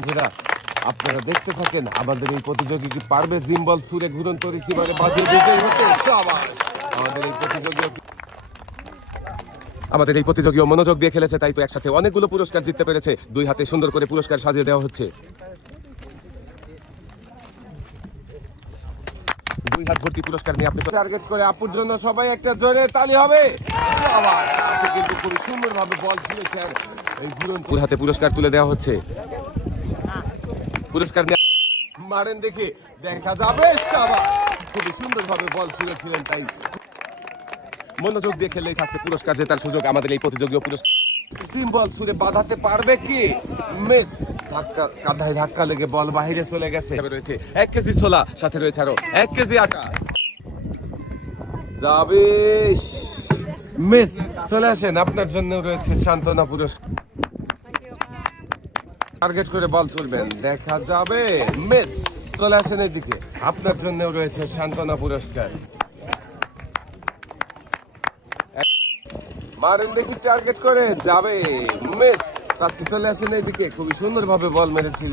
বন্ধুরা আপনারা দেখতে থাকেন আমাদের এই প্রতিযোগী কি পারবে জিম বল ছুঁড়ে ঘুরন্ত রিসিভারে বাজিয়ে বিজয়ী হতে। শাবাশ! আমাদের এই প্রতিযোগীও মনোযোগ দিয়ে খেলেছে, তাই তো একসাথে অনেকগুলো পুরস্কার জিততে পেরেছে। দুই হাতে সুন্দর করে পুরস্কার সাজিয়ে দেওয়া হচ্ছে। দুই হাত ভর্তি পুরস্কার নিয়ে আপনি টার্গেট করে আপুর জন্য সবাই একটা জোরে তালি হবে। কিন্তু খুব সুন্দরভাবে বল ছুঁড়েছেন। এই ঘুরন্ত হাতে পুরস্কার তুলে দেওয়া হচ্ছে। পুরস্কার মারেন দেখে দেখা যাবে। শাবাশ! খুবই সুন্দরভাবে বল ছুঁড়েছিলেন, তাই মনোযোগ দিয়ে খেলেই থাকছে পুরস্কার জেতার সুযোগ। আমাদের এই প্রতিযোগীও পুরস্কার জিম বল ছুঁড়ে বাঁধাতে পারবে কি? মিস। ধাক্কা কাঁধায় ধাক্কা লেগে বল বাইরে চলে গেছে। রয়েছে 1 কেজি ছোলা, সাথে রয়েছে আরো 1 কেজি আটা। যাবে। মিস। চলে আসেন, আপনার জন্য রয়েছে সান্ত্বনা পুরস্কার। টার্গেট করে বল ছুড়বেন, দেখা যাবে। মিস। চলে আসেন এইদিকে, আপনার জন্য রয়েছে সান্ত্বনা পুরস্কার। মারেন দেখি টার্গেট করে, যাবে। মিস। চাচ্ছি চলে আসেন এইদিকে, খুবই সুন্দরভাবে বল মেরেছিল।